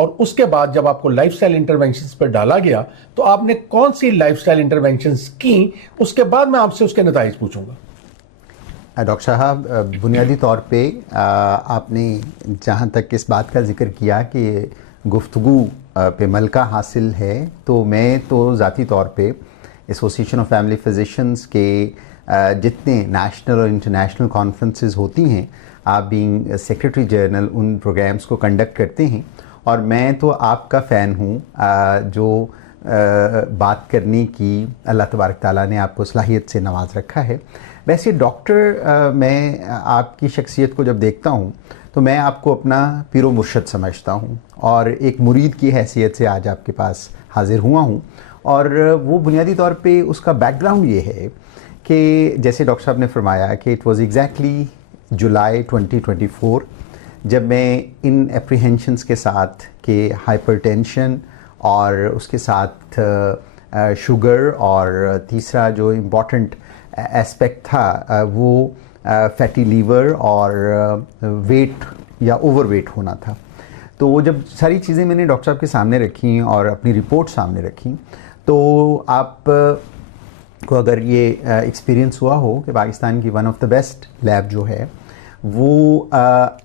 اور اس کے بعد جب آپ کو لائف سٹائل انٹرونشنز پر ڈالا گیا تو آپ نے کون سی لائف سٹائل انٹرونشنز کی، اس کے بعد میں آپ سے اس کے نتائج پوچھوں گا. ڈاکٹر صاحب، بنیادی طور پہ آپ نے جہاں تک اس بات کا ذکر کیا کہ گفتگو پہ ملکہ حاصل ہے، تو میں تو ذاتی طور پہ ایسوسیشن آف فیملی فزیشنز کے جتنے نیشنل اور انٹرنیشنل کانفرنسز ہوتی ہیں، آپ بینگ سیکرٹری جنرل ان پروگرامز کو کنڈکٹ کرتے ہیں، اور میں تو آپ کا فین ہوں جو بات کرنے کی اللہ تبارک تعالیٰ نے آپ کو صلاحیت سے نواز رکھا ہے. ویسے ڈاکٹر، میں آپ کی شخصیت کو جب دیکھتا ہوں تو میں آپ کو اپنا پیر و مرشد سمجھتا ہوں، اور ایک مرید کی حیثیت سے آج آپ کے پاس حاضر ہوا ہوں. اور وہ بنیادی طور پہ اس کا بیک گراؤنڈ یہ ہے کہ جیسے ڈاکٹر صاحب نے فرمایا کہ اٹ واز ایگزیکٹلی جولائی 2024 جب میں ان اپریہینشنس کے ساتھ کہ ہائپر ٹینشن اور اس کے ساتھ شوگر، اور تیسرا جو امپورٹنٹ اسپیکٹ تھا وہ فیٹی لیور اور ویٹ یا اوور ویٹ ہونا تھا. تو وہ جب ساری چیزیں میں نے ڈاکٹر صاحب کے سامنے رکھیں اور اپنی رپورٹ سامنے رکھیں، تو آپ کو اگر یہ ایکسپیرینس ہوا ہو کہ پاکستان کی one of the best lab جو ہے وہ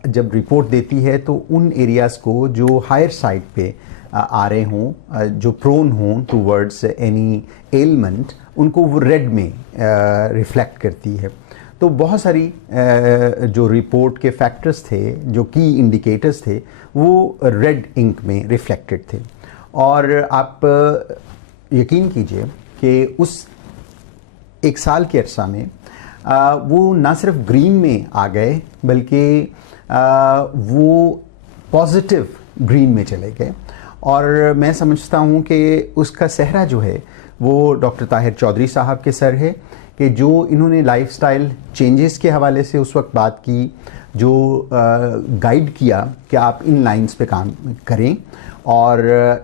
جب رپورٹ دیتی ہے تو ان ایریاز کو جو ہائر سائڈ پہ آ رہے ہوں، جو پرون ہوں ٹو ورڈس اینی ایلمنٹ، ان کو وہ ریڈ میں ریفلیکٹ کرتی ہے. تو بہت ساری جو رپورٹ کے فیکٹرز تھے، جو کی انڈیکیٹرز تھے، وہ ریڈ انک میں ریفلیکٹڈ تھے. اور آپ یقین کیجئے کہ اس ایک سال کے عرصہ میں وہ نہ صرف گرین میں آ گئے بلکہ وہ پازیٹیو گرین میں چلے گئے. اور میں سمجھتا ہوں کہ اس کا سہرا جو ہے وہ ڈاکٹر طاہر چودھری صاحب کے سر ہے کہ جو انہوں نے لائف سٹائل چینجز کے حوالے سے اس وقت بات کی، جو گائیڈ کیا کہ آپ ان لائنز پہ کام کریں اور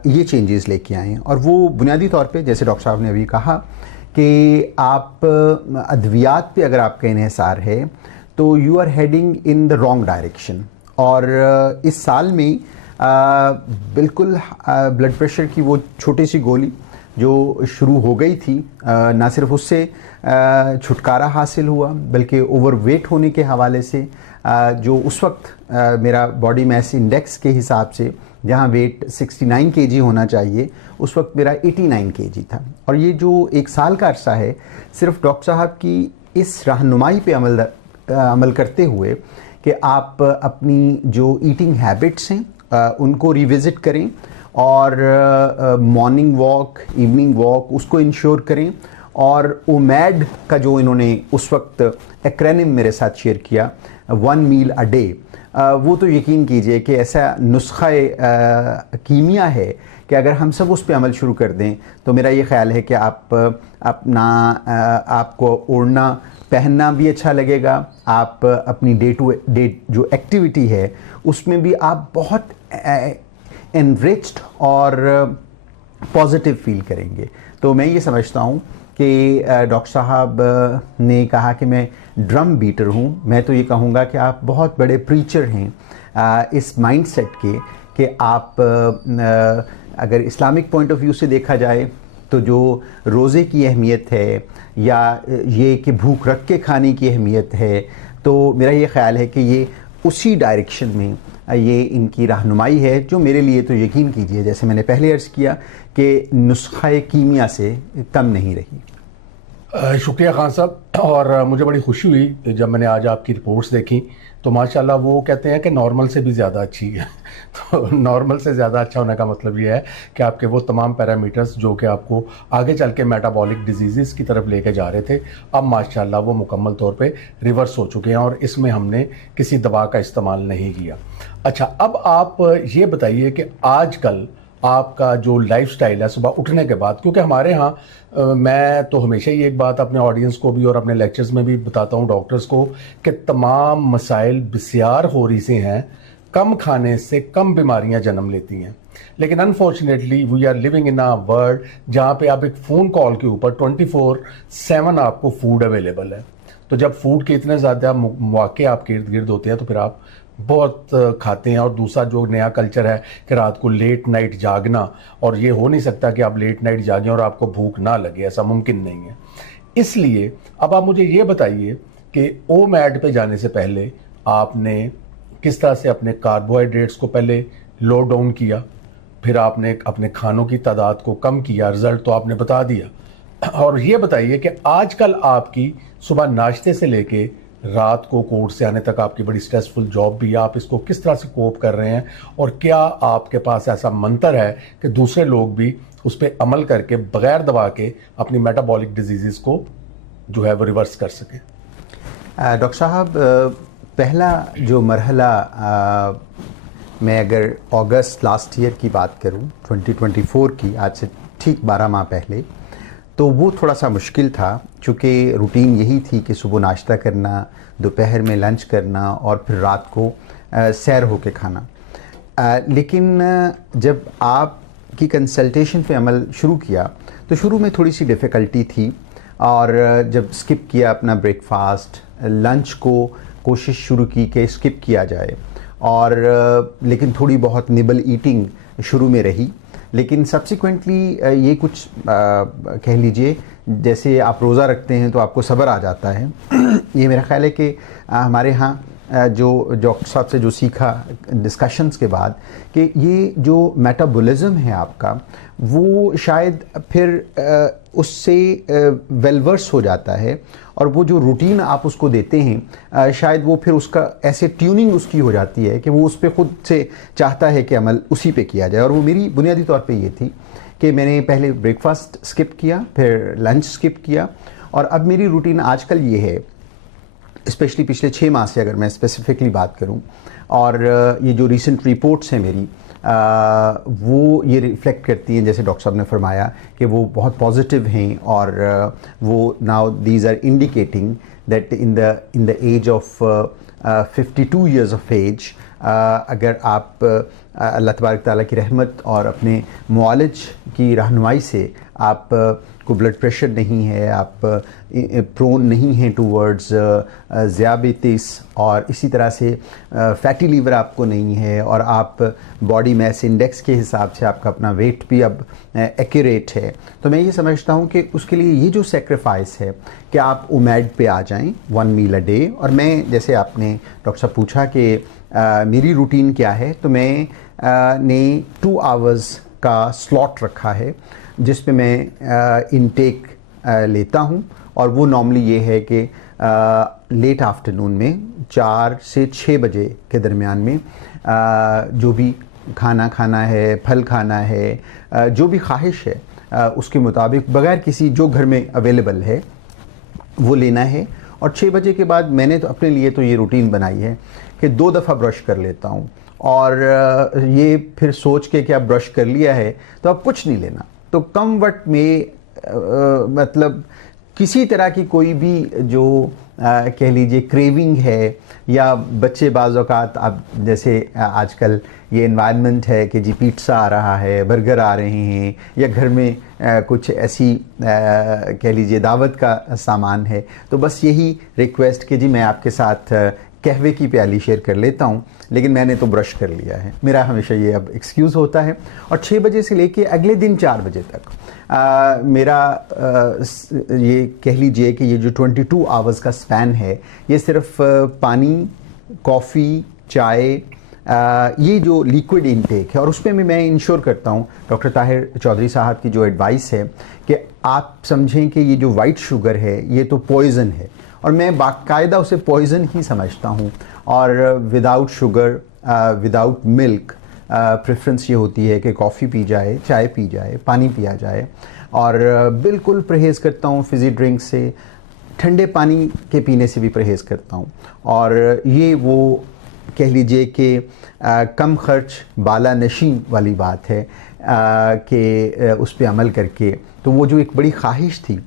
یہ چینجز لے کے آئیں. اور وہ بنیادی طور پہ جیسے ڈاکٹر صاحب نے ابھی کہا کہ آپ ادویات پہ اگر آپ کا انحصار ہے تو you are heading in the wrong direction. اور اس سال میں بالکل بلڈ پریشر کی وہ چھوٹی سی گولی جو شروع ہو گئی تھی، نہ صرف اس سے چھٹکارا حاصل ہوا بلکہ اوور ویٹ ہونے کے حوالے سے جو اس وقت میرا باڈی میس انڈیکس کے حساب سے جہاں ویٹ 69 kg ہونا چاہیے، اس وقت میرا 89 kg تھا. اور یہ جو ایک سال کا عرصہ ہے صرف ڈاکٹر صاحب کی اس رہنمائی پہ عمل کرتے ہوئے کہ آپ اپنی جو ایٹنگ ہیبٹس ہیں ان کو ریوزٹ کریں، اور مارننگ واک، ایوننگ واک اس کو انشور کریں. اور اومیڈ کا جو انہوں نے اس وقت ایکرینم میرے ساتھ شیئر کیا 1 meal a day، وہ تو یقین کیجئے کہ ایسا نسخہ کیمیا ہے کہ اگر ہم سب اس پہ عمل شروع کر دیں تو میرا یہ خیال ہے کہ آپ کو اوڑھنا پہننا بھی اچھا لگے گا، آپ اپنی ڈے ٹو ڈے جو ایکٹیویٹی ہے اس میں بھی آپ بہت انریچڈ اور پازیٹیو فیل کریں گے. تو میں یہ سمجھتا ہوں کہ ڈاکٹر صاحب نے کہا کہ میں ڈرم بیٹر ہوں، میں تو یہ کہوں گا کہ آپ بہت بڑے پریچر ہیں اس مائنڈ سیٹ کے کہ آپ اگر اسلامک پوائنٹ آف ویو سے دیکھا جائے تو جو روزے کی اہمیت ہے یا یہ کہ بھوک رکھ کے کھانے کی اہمیت ہے، تو میرا یہ خیال ہے کہ یہ اسی ڈائریکشن میں یہ ان کی رہنمائی ہے جو میرے لیے تو یقین کیجئے جیسے میں نے پہلے عرض کیا کہ نسخہ کیمیا سے کم نہیں رہی. شکریہ خان صاحب. اور مجھے بڑی خوشی ہوئی جب میں نے آج آپ کی رپورٹس دیکھی تو ماشاءاللہ وہ کہتے ہیں کہ نارمل سے بھی زیادہ اچھی ہے. تو نارمل سے زیادہ اچھا ہونے کا مطلب یہ ہے کہ آپ کے وہ تمام پیرامیٹرز جو کہ آپ کو آگے چل کے میٹابولک ڈیزیزز کی طرف لے کے جا رہے تھے، اب ماشاءاللہ وہ مکمل طور پہ ریورس ہو چکے ہیں اور اس میں ہم نے کسی دوا کا استعمال نہیں کیا. اچھا، اب آپ یہ بتائیے کہ آج کل آپ کا جو لائف سٹائل ہے صبح اٹھنے کے بعد، کیونکہ ہمارے ہاں میں تو ہمیشہ ہی ایک بات اپنے آڈینس کو بھی اور اپنے لیکچرز میں بھی بتاتا ہوں ڈاکٹرز کو کہ تمام مسائل بسیار ہو رہی سے ہیں، کم کھانے سے کم بیماریاں جنم لیتی ہیں. لیکن unfortunately we are living in a world جہاں پہ آپ ایک فون کال کے اوپر 24/7 آپ کو فوڈ اویلیبل ہے. تو جب فوڈ کے اتنے زیادہ مواقع آپ کے ارد گرد ہوتے ہیں تو پھر آپ بہت کھاتے ہیں. اور دوسرا جو نیا کلچر ہے کہ رات کو لیٹ نائٹ جاگنا, اور یہ ہو نہیں سکتا کہ آپ لیٹ نائٹ جاگیں اور آپ کو بھوک نہ لگے, ایسا ممکن نہیں ہے. اس لیے اب آپ مجھے یہ بتائیے کہ او میڈ پہ جانے سے پہلے آپ نے کس طرح سے اپنے کاربوہائیڈریٹس کو پہلے لو ڈاؤن کیا, پھر آپ نے اپنے کھانوں کی تعداد کو کم کیا, رزلٹ تو آپ نے بتا دیا. اور یہ بتائیے کہ آج کل آپ کی صبح ناشتے سے لے کے رات کو کورٹ سے آنے تک آپ کی بڑی سٹریسفل جاب بھی ہے, آپ اس کو کس طرح سے کوپ کر رہے ہیں, اور کیا آپ کے پاس ایسا منتر ہے کہ دوسرے لوگ بھی اس پہ عمل کر کے بغیر دوا کے اپنی میٹابولک ڈیزیزز کو جو ہے وہ ریورس کر سکیں؟ ڈاکٹر صاحب, پہلا جو مرحلہ میں اگر اگست لاسٹ ایئر کی بات کروں 2024 کی, آج سے ٹھیک 12 ماہ پہلے, تو وہ تھوڑا سا مشکل تھا, چونکہ روٹین یہی تھی کہ صبح ناشتہ کرنا, دوپہر میں لنچ کرنا اور پھر رات کو سیر ہو کے کھانا. لیکن جب آپ کی کنسلٹیشن پہ عمل شروع کیا تو شروع میں تھوڑی سی ڈیفیکلٹی تھی, اور جب اسکپ کیا اپنا بریک فاسٹ, لنچ کو کوشش شروع کی کہ اسکپ کیا جائے, اور لیکن تھوڑی بہت نبل ایٹنگ شروع میں رہی. لیکن سبسیکوینٹلی یہ کچھ کہہ لیجئے جیسے آپ روزہ رکھتے ہیں تو آپ کو صبر آ جاتا ہے. یہ میرا خیال ہے کہ ہمارے ہاں جو ڈاکٹر صاحب سے جو سیکھا ڈسکشنز کے بعد, کہ یہ جو میٹابولزم ہے آپ کا وہ شاید پھر اس سے ویلورس ہو جاتا ہے, اور وہ جو روٹین آپ اس کو دیتے ہیں شاید وہ پھر اس کا ایسے ٹیوننگ اس کی ہو جاتی ہے کہ وہ اس پہ خود سے چاہتا ہے کہ عمل اسی پہ کیا جائے. اور وہ میری بنیادی طور پہ یہ تھی کہ میں نے پہلے بریک فاسٹ اسکپ کیا, پھر لنچ اسکپ کیا, اور اب میری روٹین آج کل یہ ہے, اسپیشلی پچھلے 6 ماہ سے اگر میں اسپیسیفکلی بات کروں, اور یہ جو ریسنٹ رپورٹس ہیں میری وہ یہ ریفلیکٹ کرتی ہیں, جیسے ڈاکٹر صاحب نے فرمایا کہ وہ بہت پازیٹیو ہیں, اور وہ now these are indicating that in the age of 52 years of age, اگر آپ اللہ تبارک تعالیٰ کی رحمت اور اپنے معالج کی رہنمائی سے آپ کو بلڈ پریشر نہیں ہے, آپ پرون نہیں ہیں ٹوورڈز ذیابیطس, اور اسی طرح سے فیٹی لیور آپ کو نہیں ہے, اور آپ باڈی میس انڈیکس کے حساب سے آپ کا اپنا ویٹ بھی اب ایکوریٹ ہے, تو میں یہ سمجھتا ہوں کہ اس کے لیے یہ جو سیکریفائس ہے کہ آپ اومیڈ پہ آ جائیں 1 میل اے ڈے. اور میں جیسے آپ نے ڈاکٹر صاحب پوچھا کہ میری روٹین کیا ہے, تو میں نے 2 آورز کا سلاٹ رکھا ہے جس پہ میں انٹیک لیتا ہوں, اور وہ نارملی یہ ہے کہ لیٹ آفٹرنون میں 4 سے 6 بجے کے درمیان میں جو بھی کھانا کھانا ہے, پھل کھانا ہے, جو بھی خواہش ہے اس کے مطابق بغیر کسی جو گھر میں اویلیبل ہے وہ لینا ہے. اور 6 بجے کے بعد میں نے تو اپنے لیے تو یہ روٹین بنائی ہے کہ 2 دفعہ برش کر لیتا ہوں, اور یہ پھر سوچ کے کہ اب برش کر لیا ہے تو اب کچھ نہیں لینا. تو کم وقت میں مطلب کسی طرح کی کوئی بھی جو کہہ لیجئے کریونگ ہے, یا بچے بعض اوقات اب جیسے آج کل یہ انوائرمنٹ ہے کہ جی پیٹزا آ رہا ہے, برگر آ رہے ہیں, یا گھر میں کچھ ایسی کہہ لیجئے دعوت کا سامان ہے, تو بس یہی ریکویسٹ کہ جی میں آپ کے ساتھ قہوے کی پیالی شیئر کر لیتا ہوں, لیکن میں نے تو برش کر لیا ہے. میرا ہمیشہ یہ اب ایکسکیوز ہوتا ہے. اور 6 بجے سے لے کے اگلے دن 4 بجے تک میرا یہ کہہ لیجئے کہ یہ جو 22 آورز کا سپین ہے, یہ صرف پانی, کافی, چائے, یہ جو لیکوڈ انٹیک ہے, اور اس پہ میں انشور کرتا ہوں ڈاکٹر طاہر چودھری صاحب کی جو ایڈوائس ہے کہ آپ سمجھیں کہ یہ جو وائٹ شوگر ہے یہ تو پوائزن ہے, اور میں باقاعدہ اسے پوائزن ہی سمجھتا ہوں. اور وداؤٹ شوگر, وداؤٹ ملک پریفرنس یہ ہوتی ہے کہ کافی پی جائے, چائے پی جائے, پانی پیا جائے, اور بالکل پرہیز کرتا ہوں فزی ڈرنک سے, ٹھنڈے پانی کے پینے سے بھی پرہیز کرتا ہوں. اور یہ وہ کہہ لیجئے کہ کم خرچ بالا نشین والی بات ہے کہ اس پہ عمل کر کے, تو وہ جو ایک بڑی خواہش تھی.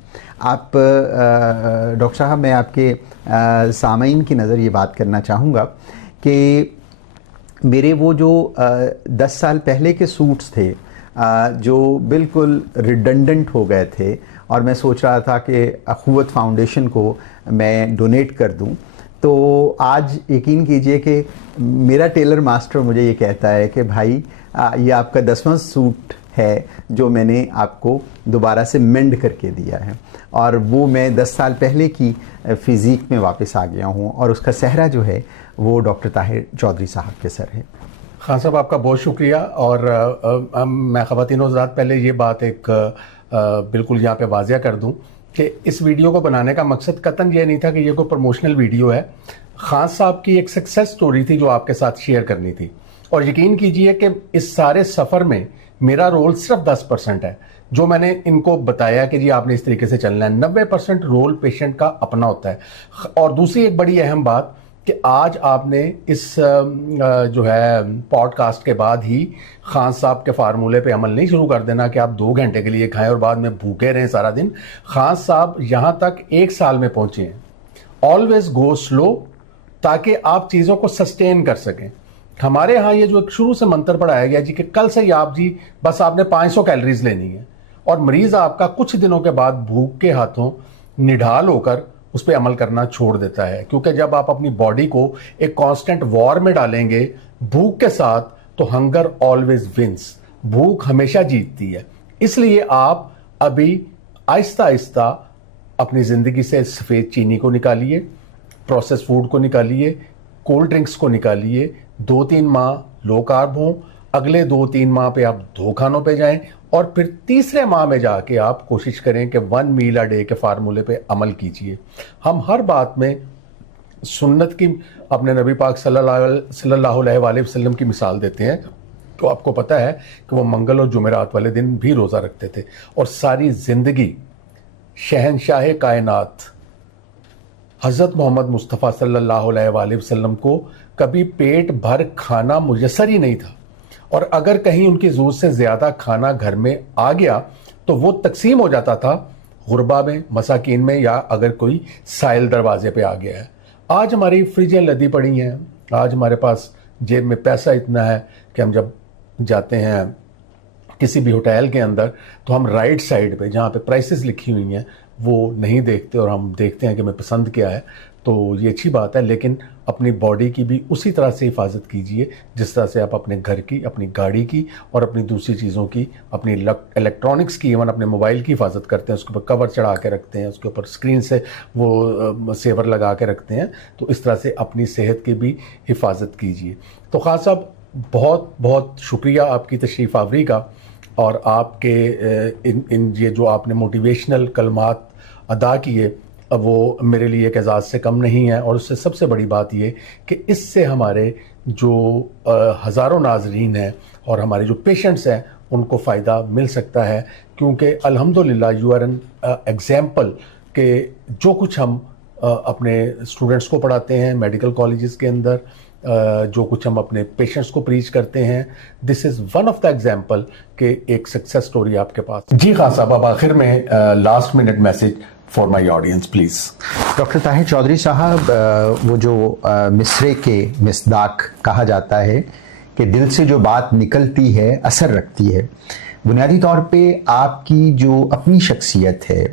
آپ ڈاکٹر صاحب, میں آپ کے سامعین کی نظر یہ بات کرنا چاہوں گا کہ میرے وہ جو 10 سال پہلے کے سوٹس تھے جو بالکل ریڈنڈنٹ ہو گئے تھے, اور میں سوچ رہا تھا کہ اخوت فاؤنڈیشن کو میں ڈونیٹ کر دوں, تو آج یقین کیجئے کہ میرا ٹیلر ماسٹر مجھے یہ کہتا ہے کہ بھائی یہ آپ کا 10واں سوٹ ہے جو میں نے آپ کو دوبارہ سے مینڈ کر کے دیا ہے، اور وہ میں 10 سال پہلے کی فزیک میں واپس آ گیا ہوں، اور اس کا سہرا جو ہے وہ ڈاکٹر طاہر چودھری صاحب کے سر ہے۔ خان صاحب آپ کا بہت شکریہ، اور میں خواتین و حضرات پہلے یہ بات ایک بالکل یہاں پہ واضح کر دوں کہ اس ویڈیو کو بنانے کا مقصد قطعاً یہ نہیں تھا کہ یہ کوئی پروموشنل ویڈیو ہے۔ خان صاحب کی ایک سکسیس سٹوری تھی جو آپ کے ساتھ شیئر کرنی تھی، اور یقین کیجئے کہ اس سارے سفر میں میرا رول صرف 10% ہے، جو میں نے ان کو بتایا کہ جی آپ نے اس طریقے سے چلنا ہے۔ 90% رول پیشنٹ کا اپنا ہوتا ہے۔ اور دوسری ایک بڑی اہم بات کہ آج آپ نے اس جو ہے پوڈ کاسٹ کے بعد ہی خان صاحب کے فارمولے پہ عمل نہیں شروع کر دینا کہ آپ 2 گھنٹے کے لیے کھائیں اور بعد میں بھوکے رہیں سارا دن۔ خان صاحب یہاں تک 1 سال میں پہنچے ہیں۔ آلویز گو سلو، تاکہ آپ چیزوں کو سسٹین کر سکیں۔ ہمارے ہاں یہ جو ایک شروع سے منتر پڑھایا گیا جی کہ کل سے ہی آپ جی بس آپ نے 500 کیلریز لینی ہے، اور مریض آپ کا کچھ دنوں کے بعد بھوک کے ہاتھوں نڈھال ہو کر اس پہ عمل کرنا چھوڑ دیتا ہے، کیونکہ جب آپ اپنی باڈی کو ایک کانسٹنٹ وار میں ڈالیں گے بھوک کے ساتھ تو ہنگر آلویز ونس، بھوک ہمیشہ جیتتی ہے۔ اس لیے آپ ابھی آہستہ آہستہ اپنی زندگی سے سفید چینی کو نکالیے، پروسیس فوڈ کو نکالیے، کولڈ ڈرنکس کو نکالیے۔ 2-3 ماہ لو کارب ہوں، اگلے 2-3 ماہ پہ آپ 2 کھانوں پہ جائیں، اور پھر تیسرے ماہ میں جا کے آپ کوشش کریں کہ 1 میل اے ڈے کے فارمولے پہ عمل کیجئے۔ ہم ہر بات میں سنت کی اپنے نبی پاک صلی اللہ علیہ وآلہ وسلم کی مثال دیتے ہیں، تو آپ کو پتہ ہے کہ وہ منگل اور جمعرات والے دن بھی روزہ رکھتے تھے، اور ساری زندگی شہنشاہ کائنات حضرت محمد مصطفیٰ صلی اللہ علیہ وآلہ وسلم کو کبھی پیٹ بھر کھانا میسر ہی نہیں تھا، اور اگر کہیں ان کی ضرورت سے زیادہ کھانا گھر میں آ گیا تو وہ تقسیم ہو جاتا تھا غربا میں، مساکین میں، یا اگر کوئی سائل دروازے پہ آ گیا ہے۔ آج ہماری فریجیں لدی پڑی ہیں، آج ہمارے پاس جیب میں پیسہ اتنا ہے کہ ہم جب جاتے ہیں کسی بھی ہوٹل کے اندر تو ہم رائٹ سائڈ پہ جہاں پہ پرائسز لکھی ہوئی ہیں وہ نہیں دیکھتے، اور ہم دیکھتے ہیں کہ ہمیں پسند کیا ہے۔ تو یہ اچھی بات ہے، لیکن اپنی باڈی کی بھی اسی طرح سے حفاظت کیجئے جس طرح سے آپ اپنے گھر کی، اپنی گاڑی کی، اور اپنی دوسری چیزوں کی، اپنی الیکٹرانکس کی، ایون اپنے موبائل کی حفاظت کرتے ہیں، اس کے اوپر کور چڑھا کے رکھتے ہیں، اس کے اوپر اسکرین سے وہ سیور لگا کے رکھتے ہیں، تو اس طرح سے اپنی صحت کی بھی حفاظت کیجئے۔ تو خان صاحب بہت بہت شکریہ آپ کی تشریف آوری کا، اور آپ کے ان یہ جو آپ نے موٹیویشنل کلمات ادا کیے وہ میرے لیے ایک اعزاز سے کم نہیں ہے، اور اس سے سب سے بڑی بات یہ کہ اس سے ہمارے جو ہزاروں ناظرین ہیں اور ہمارے جو پیشنٹس ہیں ان کو فائدہ مل سکتا ہے، کیونکہ الحمدللہ یو آر این ایگزامپل کہ جو کچھ ہم اپنے اسٹوڈنٹس کو پڑھاتے ہیں میڈیکل کالجز کے اندر، جو کچھ ہم اپنے پیشنٹس کو پریچ کرتے ہیں، this is one of the example کہ ایک سکسیس سٹوری آپ کے پاس۔ جی خان صاحب، اب آخر میں last minute message for my audience please. Doctor Tahir Chaudhry صاحب، وہ جو مصرے کے مصداق کہا جاتا ہے کہ دل سے جو بات نکلتی ہے اثر رکھتی ہے، بنیادی طور پہ آپ کی جو اپنی شخصیت ہے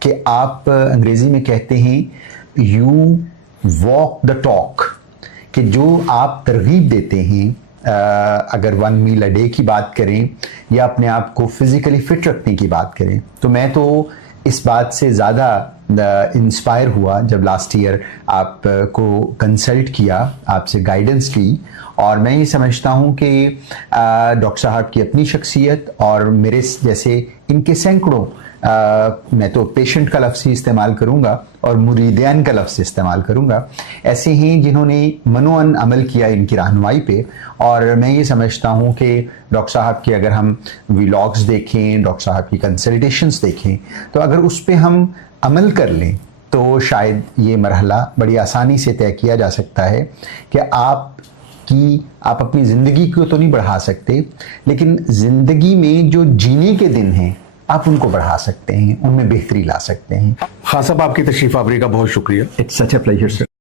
کہ آپ انگریزی میں کہتے ہیں یو واک دا ٹاک، کہ جو آپ ترغیب دیتے ہیں، اگر 1 میل اے ڈے کی بات کریں یا اپنے آپ کو فزیکلی فٹ رکھنے کی بات کریں، تو میں تو اس بات سے زیادہ انسپائر ہوا جب لاسٹ ایئر آپ کو کنسلٹ کیا، آپ سے گائیڈنس لی، اور میں یہ سمجھتا ہوں کہ ڈاکٹر صاحب کی اپنی شخصیت اور میرے جیسے ان کے سینکڑوں، میں تو پیشنٹ کا لفظ ہی استعمال کروں گا اور مریدین کا لفظ استعمال کروں گا، ایسے ہیں جنہوں نے منوعن عمل کیا ان کی رہنمائی پہ، اور میں یہ سمجھتا ہوں کہ ڈاکٹر صاحب کے اگر ہم ویلاگز دیکھیں، ڈاکٹر صاحب کی کنسلٹیشنز دیکھیں، تو اگر اس پہ ہم عمل کر لیں تو شاید یہ مرحلہ بڑی آسانی سے طے کیا جا سکتا ہے کہ آپ اپنی زندگی کو تو نہیں بڑھا سکتے، لیکن زندگی میں جو جینے کے دن ہیں آپ ان کو بڑھا سکتے ہیں، ان میں بہتری لا سکتے ہیں۔ خان صاحب، آپ کی تشریف آوری کا بہت شکریہ۔ It's such a pleasure sir.